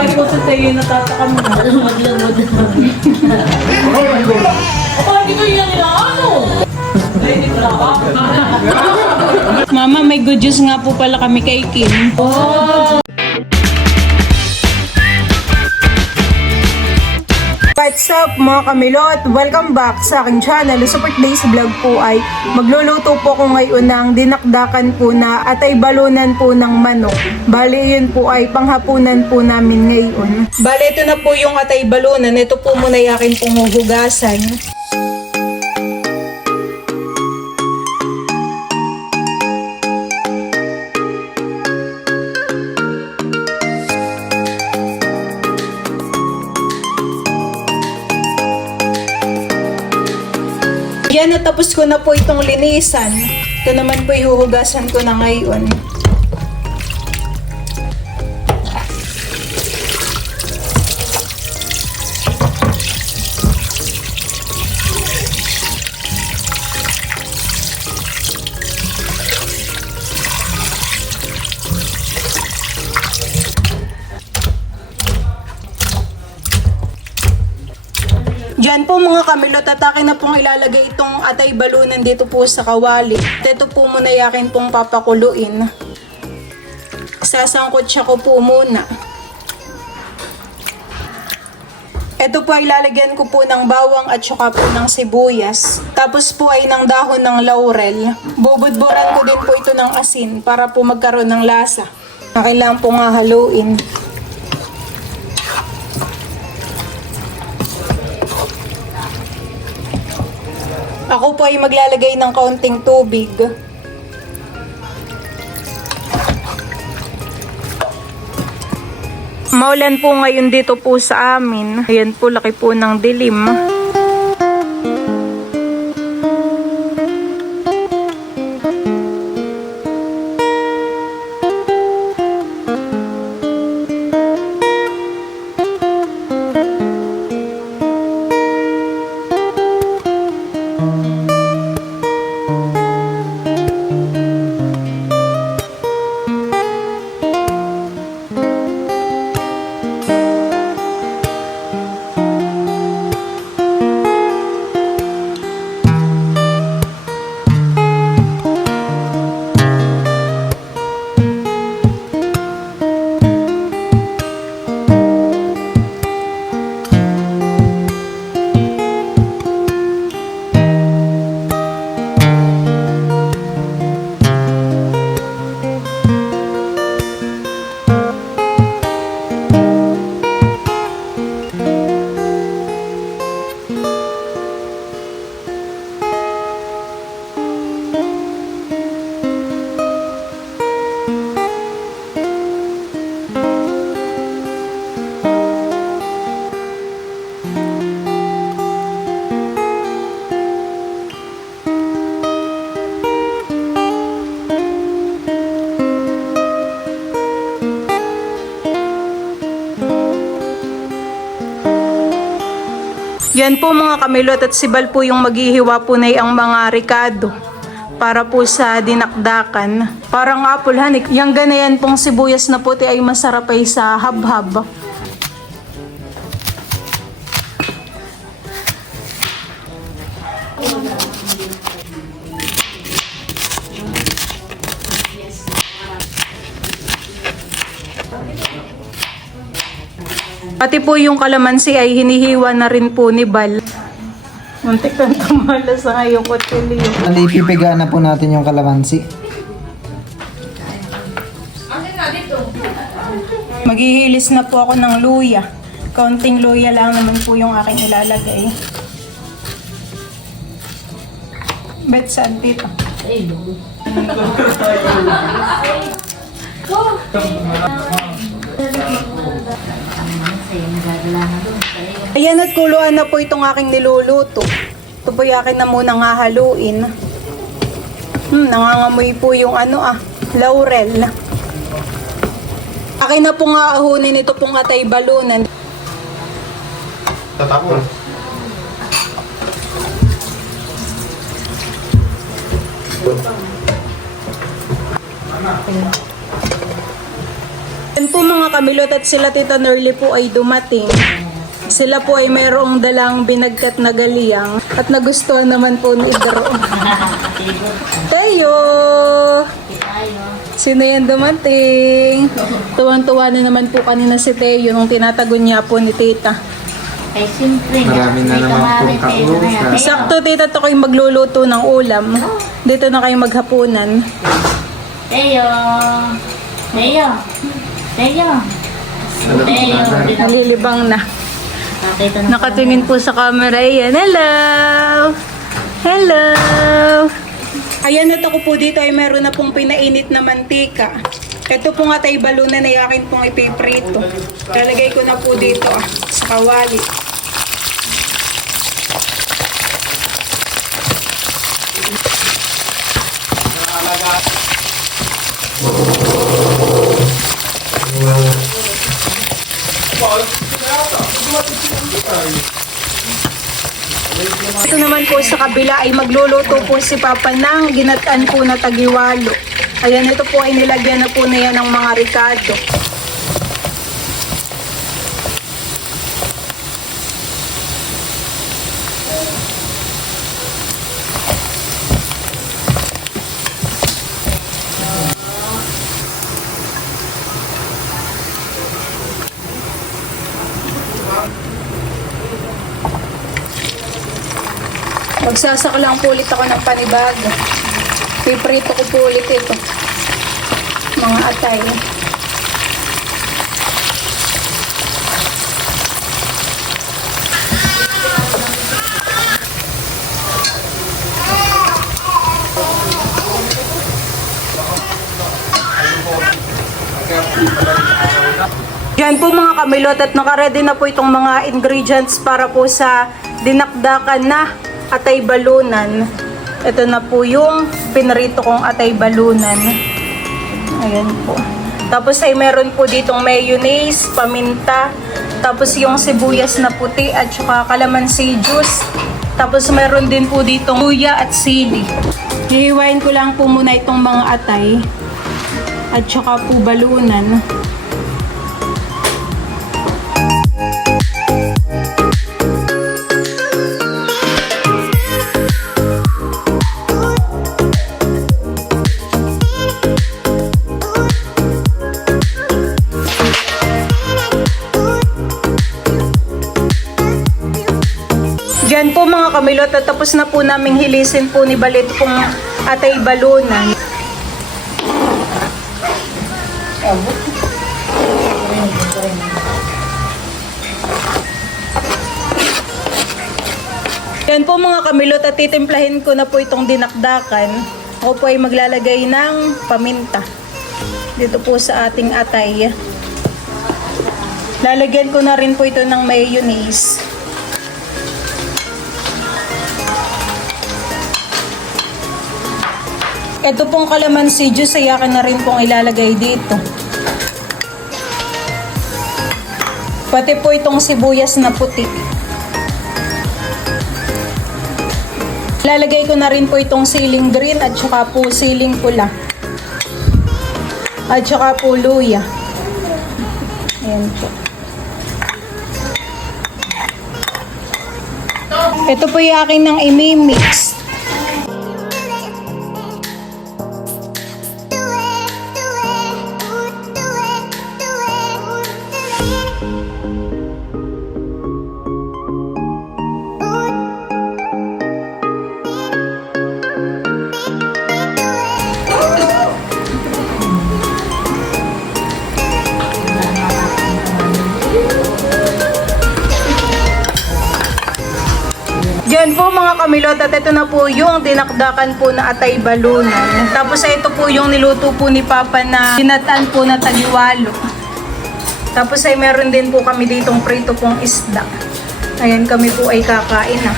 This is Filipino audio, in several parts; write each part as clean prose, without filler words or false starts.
Sabi ko sa tayo, natataka mo na. Lumod-lumod. Ako, hindi ko yan ano? Ay, hindi ko na ako. Mama, may good news nga po pala kami kay Kim. What's up mga kamilot? Welcome back sa aking channel. Super Days Vlog po ay magluluto po ko ngayon ng dinakdakan po na atay balunan po ng manok. Bale yun po ay panghapunan po namin ngayon. Bale ito na po yung atay balunan. Ito po muna yakin pong huhugasan. Yan, natapos ko na po itong linisan. Ito naman po ihuhugasan ko na ngayon. Diyan po mga kamilot, at akin na pong ilalagay itong atay balunan dito po sa kawali. Ito po muna yakin pong papakuluin. Sasangkot siya ko po muna. Ito po ay lalagyan ko po ng bawang at saka po ng sibuyas. Tapos po ay ng dahon ng laurel. Bubudburan ko din po ito ng asin para po magkaroon ng lasa. Kailangan po nga haluin. Ako po ay maglalagay ng kaunting tubig. Maulan po ngayon dito po sa amin. Ayan po, laki po ng dilim. Yan po mga kamilot, at sibal po yung maghihiwa po na ang mga ricado para po sa dinakdakan. Parang apple hanik. Yung ganayan pong sibuyas na puti ay masarap ay sa habhab. Pati po yung kalamansi ay hinihiwa na rin po ni Bal. Muntik kang tumala sa ngayong kutsilyo. Ipipiga na po natin yung kalamansi. Maghihilis na po ako ng luya. Kaunting luya lang naman po yung aking ilalagay. Bet saan dito? Ayan, at kuluan na po itong aking niluluto. Ito po yakin na muna nga haluin. Nangangamoy po yung laurel. Akin na po nga ahunin ito pong atay balunan. Tatapon. Yan po mga kamilot at sila Tita Nerly po ay dumating. Sila po ay mayroong dalang binagkat na galiyang at nagustuhan naman po ni Idro. Teo! Sino yan dumating? Tuwang-tuwa na naman po kanina si Teo nung tinatagon niya po ni Tita. Ay, siyempre. Marami na naman pong kausap. Sakto Tita, to kayo magluluto ng ulam. Dito na kayo maghapunan. Teo. Teo. Teo. Teo. Nalilibang na. Nakita na Nakatingin po sa camera. Ayan, hello! Hello! Ayan, at ako po dito ay meron na pong pinainit na mantika. Ito po nga tayo balunan na akin pong ipiprito. Lalagay ko na po dito sa kawali. Ito naman po sa kabila ay magluluto po si Papa ng ginataan po na tagiwalo. Ayan, ito po ay nilagyan na po na yan ng mga ricado. Magsasaka lang po ulit ako ng panibago. Piprito ko po ulit ito. Mga atay. Yan po mga kamilot at nakaredy na po itong mga ingredients para po sa dinakdakan na atay balunan. Ito na po yung pinrito kong atay balunan. Ayan po. Tapos ay meron po ditong mayonnaise, paminta, tapos yung sibuyas na puti at saka calamansi juice. Tapos meron din po ditong luya at sili. Hihiwain ko lang po muna itong mga atay at saka po balunan. Yan po mga kamilot at tapos na po naming hilisin po ni Balit pong atay balunan. Yan po mga kamilot at titimplahin ko na po itong dinakdakan. Ako po ay maglalagay ng paminta dito po sa ating atay. Lalagyan ko na rin po ito ng mayonnaise. Ito pong calamansi juice ay akin na rin pong ilalagay dito. Pati po itong sibuyas na puti. Lalagay ko na rin po itong siling green at saka po siling pula. At saka po luya. Ayan po. Ito po yung akin ng imimix. Yan po mga kamilot at ito na po yung dinakdakan po na atay balunan. Tapos ito po yung niluto po ni Papa na ginataan po na tagiwalo. Tapos ay meron din po kami ditong prito pong isda. Ayan, kami po ay kakain na.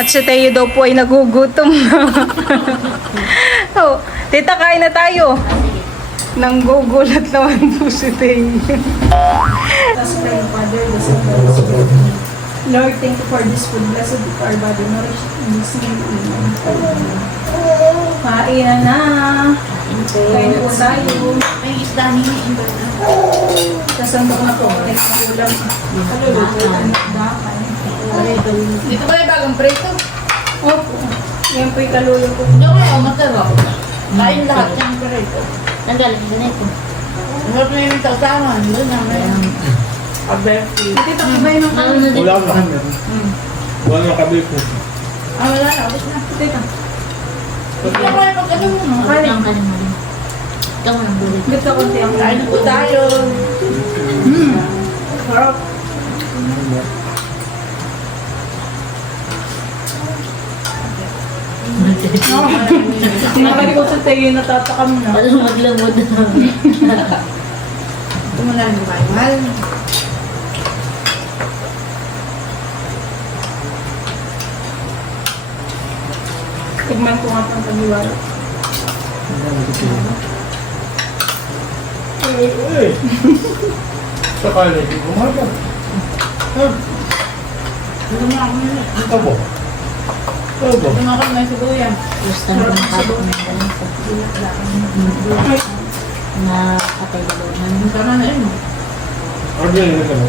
At si Teo daw po ay nagugutom na. Oh, tita, kain na tayo. Nanggugulat naman po si Teo. Lord, thank you for this food. Blessed be our body, nourished in this name. Amen. Kain na. Kain po tayo. May isda niya. Kasandok na po. Ay, kulang. Kaluluto. Dakan. Dito ba yung bagong preto? Opo. Yan po yung kaluluto ko. Hindi ko yung masarap. Kain lahat ng preto. Nanggaling din ito. Masarap na yung sausawan. Doon na ngayon. Dito ko ba yung Ano na din? Wala na. Wala na kami po. Wala na. Ulit na. Dito. Hindi ko yung pag-ano mo. Ito ang kanin mo rin. Ito ang bulit. Dito konti ang Kain na po tayo. Sarap. Nakakali ko sa tayo, natatakam na. Ano maglamod na. Ito mo na rin mahal. Tigman ko nga pang pag-iwala. Eh. Sa kanin. Umaga. Ito mo ako nila. Ito po. Ito po. Ito mo ako may sibuya. Gusto na ng kapit ng ganito. Na patay na doon. Ang tama na yun. Order na kami.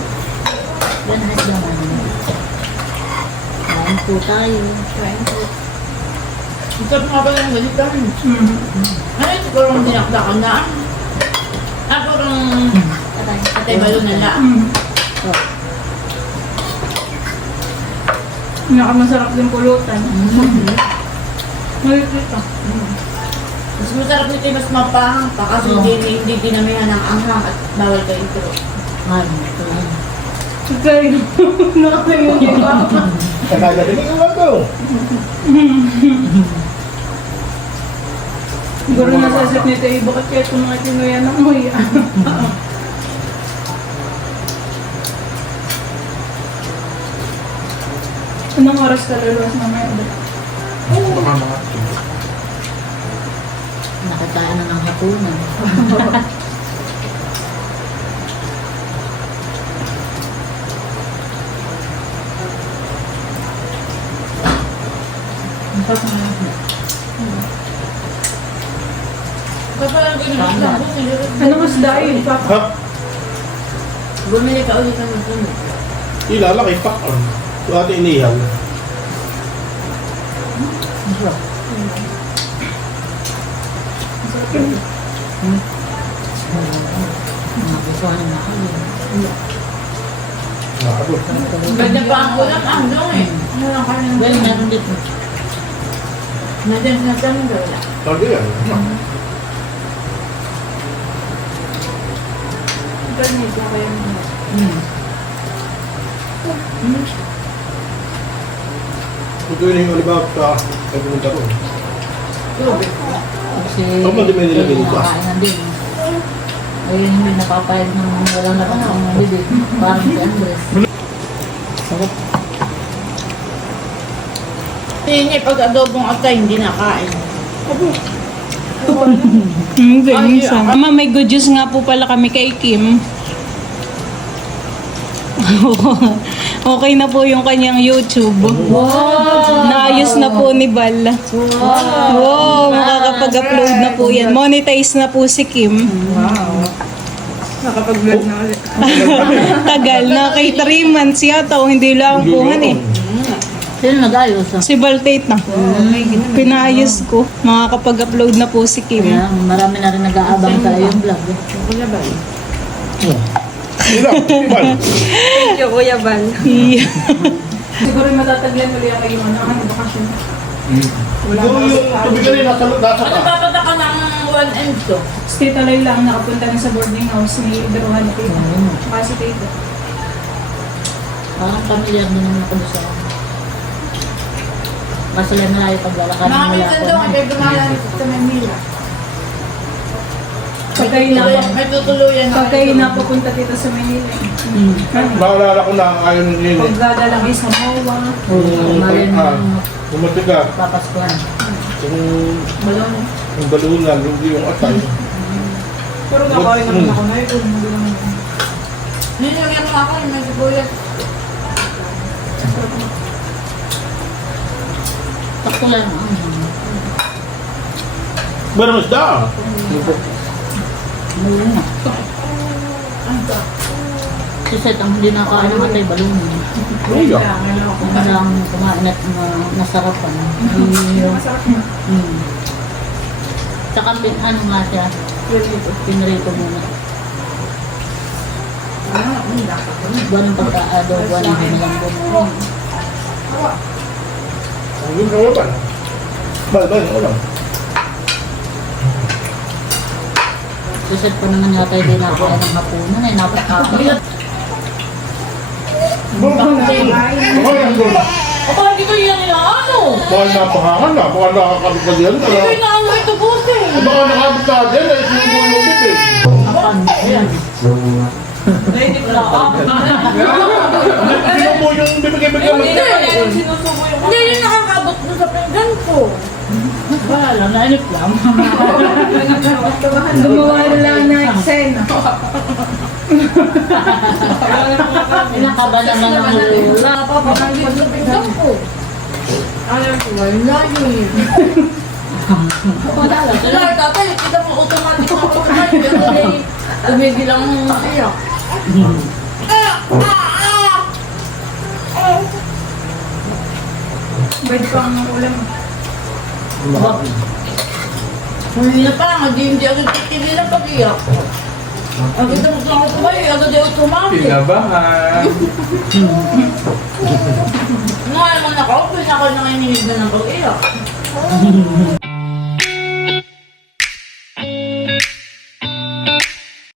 Yan na siya man. Kain po tayo. Kain po. Ang sarap nga pala ng ganito. Ano yung siguro ang dinakdakan na? Parang atay balo na lang. Nakamasarap din pulutan. Malit ito. Mas masarap nito yung mas mapahang pa kasi hindi dinamihan ng anghang at bawal ka intro. Kain ito yan. Okay. Nakatayo din ba? Kagagaling ko nga to. Siguro nasasip nito eh, bakit kaya ito mga tinuya ng nguya? Anong oras ka luluwas mamaya? Baka mga Nakataan na ng hapunan. Kapag ang ginagawa ko, Anong isda yun, Papa? Ha? bumili ka ulit ng magpunod. Ilalaki pa. Ito ating inihaw. Nakukuha na kayo. Nakabot. Ganda pa ang ulam, doon eh. Ano lang kami ng Well, meron dito. Nandiyan sa tamang wala. Lagi yan. Ganito kayo. Ito yung alibaw sa pagpunta ko. Tubig. Kasi Ako man din may nilagay dito. nakakain na din. Ay, hindi napapayag ng walang lakas ng bibig. Parang si Andres. Sarap. Hindi, pag adobong atay, hindi nakain. Minsan. Mama, may good news nga po pala kami kay Kim. Okay na po yung kanyang YouTube. Naayos na po ni Bal. Wow, makakapag-upload na po yan. Monetize na po si Kim. Nakapag-vlog na ulit. Tagal na, kay 3 months yata o hindi lang buhan eh. Sino nag-ayos? Si Baltate na. Pinayos ko. Makakapag-upload na po si Kim. Kaya marami na rin nag-aabang tayo yung vlog. Wala ba? Ilang. Iban. Thank you, Kuya Bal. Yeah. Siguro matataglan ulit kayo ng bakasyon. Wala Ito yung tubig ka rin nasa Ano ka. papata ka ng 1 and 2? Stay talay lang, nakapunta na sa boarding house ni Daruhan ni Tita. Tsaka si Tita. Parang familiar din naman ako doon sa kasi lang na yung paglalakad Mga ng minsan daw, may gumalang sa Manila. May tutuluyan na. Pagkayo na papunta dito sa Manila. Maalala ko na ayaw ng nini. Pagdadala kayo sa MOA. Mali ng Bumati ka. papaskuhan. Kung Balon. yung balunan, hindi yung atay. Pero nakain naman ako na ito. Ninyo ako, may sibuyas. Sakto lang. Barang isda. Ayun na. Si Seth ang hindi nakain ng atay balon. Ay, Kung lang kumain at nasarapan. Tsaka ano nga siya. Pinrito muna. Buwan ng pagka-ado, buwan ng hinalambon. ang yun ka ba? Bal, ulam. Si Seth pa naman yata hindi nakain ng hapunan ay napakain. Ako, hindi ko yan inaano. Baka napakangan na, baka nakakabit na diyan. Hindi ko inaano ito, boss eh. Baka nakabit na diyan, ay sinubulubit eh. Apan, ayan. Hindi ko na. Sinubo yung bibigay-bigay mo. Hindi na sinusubo yung... Hindi, yung nakakabot doon sa pinggan ko. Wala, nainip lang. Gumawa na lang ng eksena. Pinakaba naman ng lula. Napapakagit sa pinggan ko. Alam ko, wala yun. Wala, tatay, kita mo automatic na automatic. Pero eh, tumigilang iyak. Pwede pang ulam. Huli na pa, hindi agad tigilan pag-iyak. Agad ako sa ako kumain, agad ay automatic. Pinabahan. Nga naman ako, pinaka nanginginig na ng pag-iyak.